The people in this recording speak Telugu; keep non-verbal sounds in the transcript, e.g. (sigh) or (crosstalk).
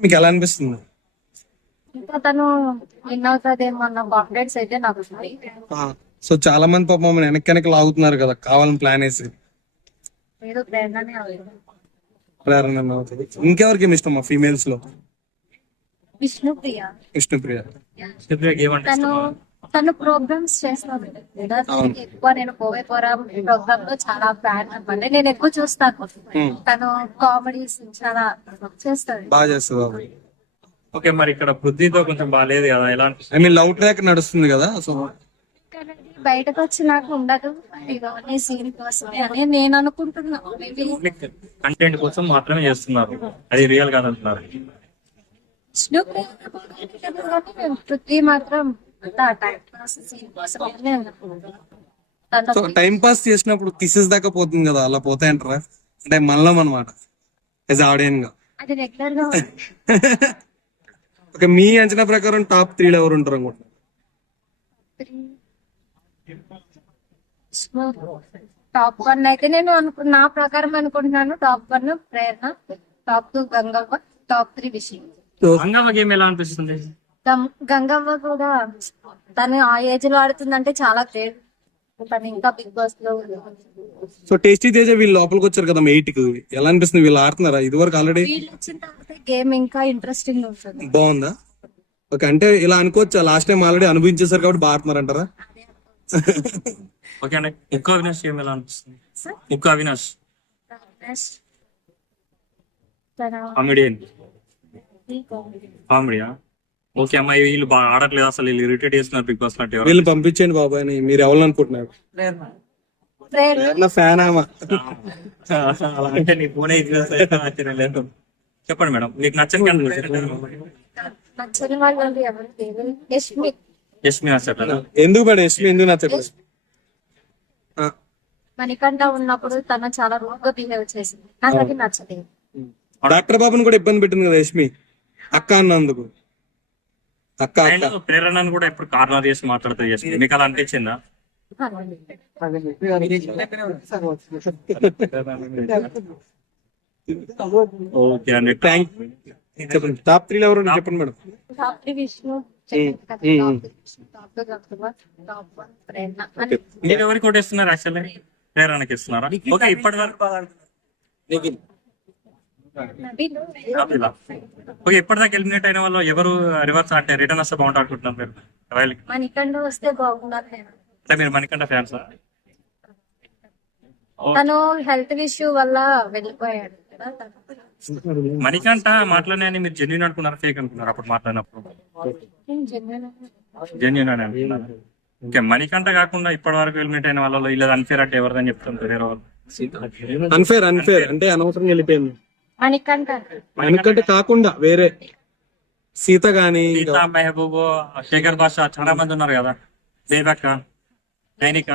మీకు ఎలా అనిపిస్తుంది? ఇంకా తను విన్ అవుతాదేమో అన్న కాన్ఫిడెన్స్ అయితే నాకు ఉంది సో చాలా మంది పాపం మమ్మల్ని వెనక్కి వెనక్కి లాగుతున్నారు కదా కావాలని ప్లాన్ వేసి. ఏదో ప్రేరణనే అవుతుంది ప్రేరణ అవుతుంది ఇంకెవరికి ఇష్టం మా ఫీమేల్స్లో? విష్ణుప్రియ. విష్ణుప్రియ. తను తను ప్రోగ్రామ్స్ చేస్తాను ఎక్కువ నేను పోవే పోరా ప్రోగ్రామ్లో చాలా ఫ్యాన్ అనమాట నేను ఎక్కువ చూస్తాను. తను కామెడీస్ చాలా చేస్తాడు. బాగా చేస్తుంది ఓకే మరి ఇక్కడ బుద్ధితో కొంచెం బాగాలేదు కదా ఎలా ఐ మీన్ లవ్ ట్రాక్ నడుస్తుంది కదా సో బయటకు వచ్చినాక ఉండదు. ఇవన్నీ సీన్ కోసమే అని నేను అనుకుంటున్నాను కంటెంట్ కోసం మాత్రమే చేస్తున్నారు. అది రియల్ కాదు అంటున్నారు విష్ణుప్రియ కానీ మేము పృథ్వీ మాత్రం అంతా టైం పాస్ కోసమే సో టైం పాస్ చేసినప్పుడు కిసెస్ దాకా పోతుంది కదా అలా పోతాయంటారా? అంటే మనలం అనమాట యాజ్ ఆడియన్గా. అది రెగ్యులర్గా ఉంది. (laughs) ఓకే మీ అంచనా ప్రకారం టాప్ త్రీలో ఎవరు ఉంటారు అనుకుంటున్నారు? టాప్ వన్ అయితే నేను అనుకు నా ప్రకారం అనుకుంటున్నాను top one Prerana top two Gangavva top three విషయం. అంగమ్మ గేమ్ ఎలా అనిపిస్తుంది? గంగవ్వ కూడా తను ఆ ఏజ్లో ఆడుతుందంటే చాలా గ్రేట్ తను ఇంకా బిగ్ బాస్లో సో టేస్టీ తేజ వీళ్ళు లోపలికి వచ్చారు కదా ఎయిట్కి ఎలా అనిపిస్తుంది? వీళ్ళు ఆడుతున్నారా? ఇది వరకు ఆల్రెడీ వీళ్ళు వచ్చిన తర్వాత గేమ్ ఇంకా ఇంట్రెస్టింగ్ ఉంటుంది. బాగుందా? ఓకే అంటే ఇలా అనుకోవచ్చా? లాస్ట్ టైం ఆల్రెడీ అనుభవించేసారు కాబట్టి బాగా ఆడుతున్నారు అంటారా? ఓకే అండి. ఇంకో అవినాష్ గేమ్ ఎలా అనిపిస్తుంది? సార్? అవినాష్. నెక్స్ట్ తన కామెడియన్. కామెడీయా? ఓకే అమ్మాయి వీళ్ళు బాగా ఆడట్లేదు అసలు వీళ్ళు ఇరిటేట్ చేస్తున్నారు బిగ్ బాస్ ఎవరు వీళ్ళు పంపించండి బాబాయ్ అని మీరు ఎవరు అనుకుంటున్నారు ఫ్యాన్ ఆమా (laughs) అలా అంటే నీ ఫోనే చెప్పండి మేడం మీకు నచ్చని కంటెంట్ నచ్చని వాళ్ళు ఎవరు లేరు. యష్మి. యష్మి నచ్చట్లేదు? ఎందుకు మేడం ఎస్మి ఎందుకు నచ్చట్లేదు? ఆ, మణికంఠ ఉన్నప్పుడు తను చాలా రూడ్గా బిహేవ్ చేసింది. నాకు అది నచ్చలేదు. డాక్టర్ బాబుని కూడా ఇబ్బంది పెట్టింది కదా యష్మి. అక్క అన్నందుకు. అండ్ ప్రేరణను కూడా ఎప్పుడు కార్నర్ చేసి మాట్లాడుతూ యష్మి మీకు అలా అనిపించిందా? ఓకే అండి. థ్యాంక్ చెప్పండి. టాప్ త్రీలో ఎవరు? చెప్పండి మేడం. విష్ణు డాక్టర్ ప్రేరణ. అని మీరు ఎవరికి కొట్టేస్తున్నారు యాక్చువల్లీ? ప్రేరణకి ఇస్తున్నారా? ఓకే ఇప్పటి వరకు. ఓకే ఇప్పటిదాకా ఎలిమినేట్ అయిన వాళ్ళు ఎవరు రివర్స్ అంటే రిటర్న్ వస్తే బాగుంటుంది అనుకుంటున్నాం మీరు? రాయల్ మణికంఠ వస్తే నేను అంటే మీరు మణికంఠ ఫ్యాన్స్ తను హెల్త్ ఇష్యూ వల్ల వెళ్ళిపోయాడు. మణికంఠ మాట్లాడినా మీరు జెన్యున్ అనుకున్నారు ఫేక్ అనుకున్నారు అప్పుడు మాట్లాడినప్పుడు? జెన్యున్ అని అనుకున్నారు? ఓకే మణికంఠ కాకుండా ఇప్పటి వరకు ఎలిమినేట్ అయిన వాళ్ళలో ఇలా అన్ఫేర్ అంటే ఎవరిదని చెప్తుంటారు వేరే వాళ్ళు? అన్ఫేర్ అన్ఫేర్ అంటే అనవసరం వెళ్ళిపోయింది. మణికంఠ ఎందుకంటే కాకుండా వేరే సీత గాని సీతా మెహబూబ్ శేఖర్ భాష చాలా మంది ఉన్నారు కదా. బేబక్క నైనిక.